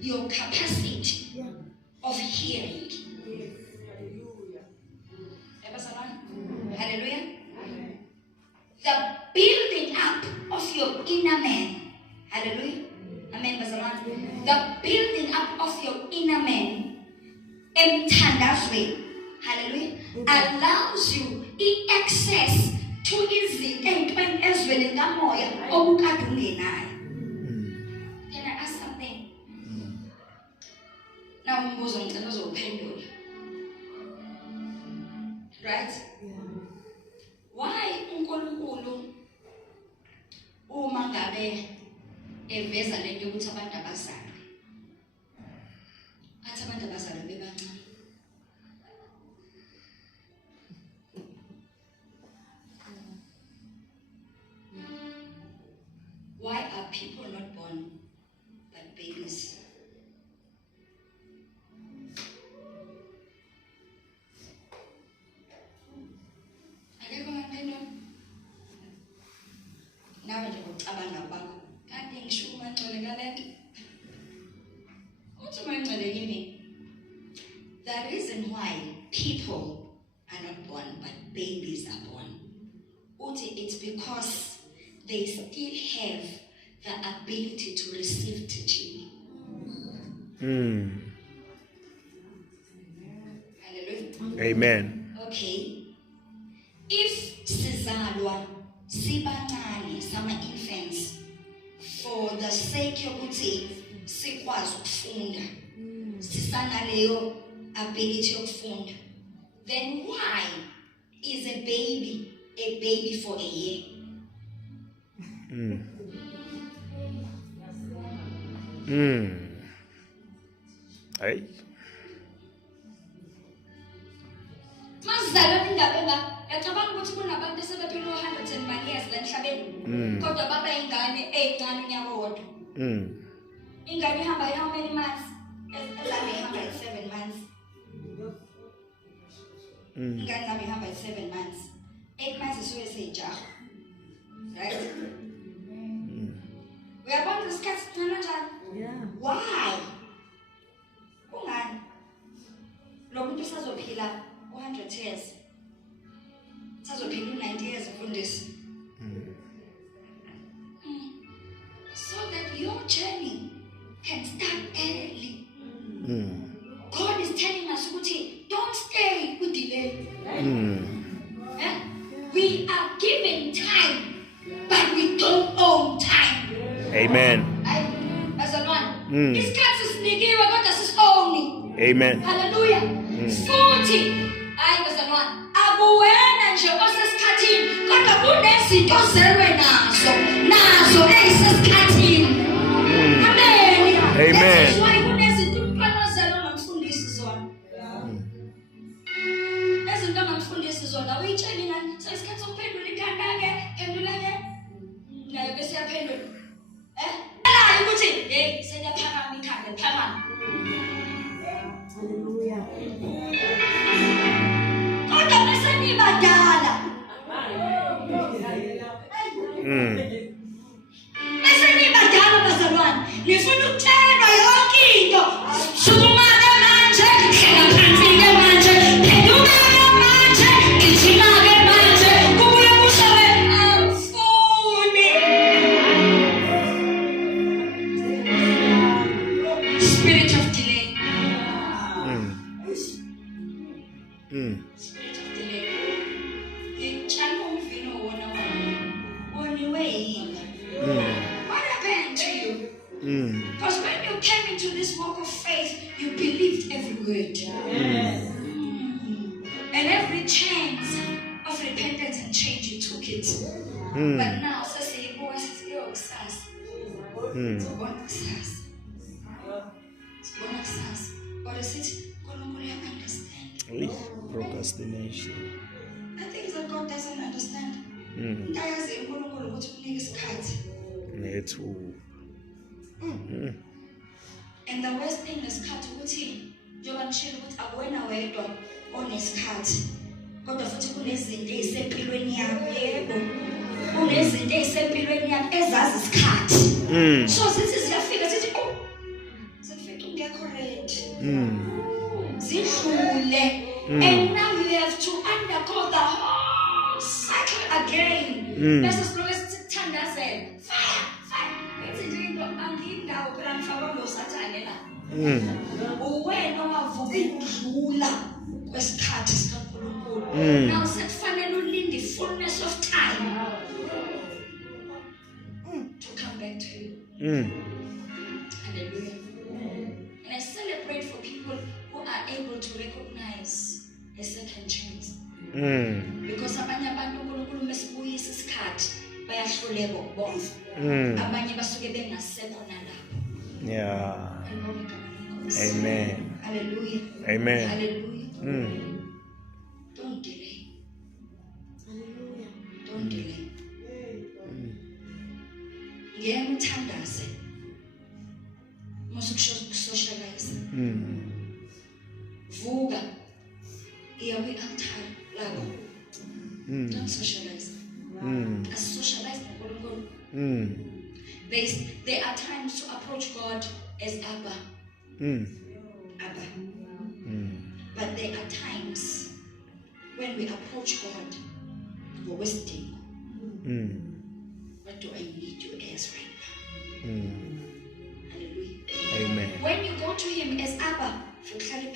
your capacity of hearing. Hallelujah. The building up of your inner man. Hallelujah. Amen. The building up of your inner man. Ntshangase. Hallelujah. Allows you access to izinto entweni ezweni kamoya okukade ungenayo. Can I ask something? Now umbuzo ngicela uzowuphendula. Right? Why uNkulunkulu uma ngabe eveza lento ukuthi abantu abazalwa? Athi abantu abazalwa bebancane. Why are people not born like babies? Now nje ngokucabanga kwakho kanti ngisho uMancane kalento uthi uMancane kimi. The reason why people are not born but babies are born, uthi it's because they still have the ability to receive teaching. Hallelujah. Amen. Okay. If sizalwa sibancane sama infants for the sake yokuthi sikwazi ukufunda, sisanaleyo ability yokufunda, then why is a baby for a year? Hey. Mazalwa ningabeba yacabanga ukuthi kunabantu sebephila 101 years la emhlabeni kodwa baba ingane encane unyaka wodwa. Ingane ihamba how many months? Ezami ihamba 7 months. Ingane zami ihamba 7 months. 8 months isuke seyijaha. Right? Uyabona isikhathi sincane kanjani? Yeah. Why? Kungani? Lo muntu usazophila 100 years. Sazophila 90 years ufundisi. So that your journey can start early. God is telling us, don't stay with delay. We are given time, but we don't own time. Amen. As a one, this cat is sneaky, but does his own. Amen. Hallelujah. 40. I was the one. Abuena nje osesikhathini kodwa kunezinto zelwe nazo ezisesikhathini. Amen. Amen. Why kunezinto umntwana ozelwe ngamfundisi zona. Ezinto ngamfundisi zona uyitshela ngani sesikhathi sokuphendula ikhanda ke phendula ke. Nayo bese yaphendula. Hayi ukuthi hey seyaphakama ikhanda phakama. Hallelujah. Mesenibadala bazalwane, nifuna ukutshelwa yonke into. Sukumake manje, hlala phansi-ke manje, phenduka-ke manje, gijima-ke manje, kubuye kushawe awufuni. Spirit of delay. Spirit of delay. Ngitshela umvino wona woniwe yini? What happened to you? Because when you came into this walk of faith, you believed every word. And every chance of repentance and change, you took it. But now, say, boy, it's your success. It's one success. It's one success. But is it going to understand? Procrastination. The things that God doesn't understand. And the worst thing is cut ukuthi njengoba ngishilo ukuthi akuwena wedwa onesikhathi kodwa futhi kunezinto ezisempilweni yakho yebo kunezinto ezisempilweni yakho ezazi isikhathi so sithi siyafika sithi oh sifika Zidlule. And now you have to undergo the whole cycle again. Bese siloke sithandazela. Fire. Ithi nje into angindawo phela ngifakwa ngosathane la. Uwena wavuka ukudlula kwesikhathi sikaNkulunkulu. Now sekufanele ulinde the fullness of time to come back to you. Hallelujah. And I celebrate for people who are able to recognize a second chance. Because abanye abantu uNkulunkulu mesibuyisa isikhathi bayahluleka ukubona. Abanye basuke bengasekho nalapho. Yeah. Amen. Hallelujah. Amen. Hallelujah. Don't delay. Don't delay. Ngeke uthandaze. Socialize. Vuka. Iya kwi-altar lakho. Don't socialize. Socialize noNkulunkulu. There are times to approach God as Abba. Abba. But there are times when we approach God ngokwesidingo. What do I need you as right now? Hallelujah. Amen. When you go to him as Abba, uhlale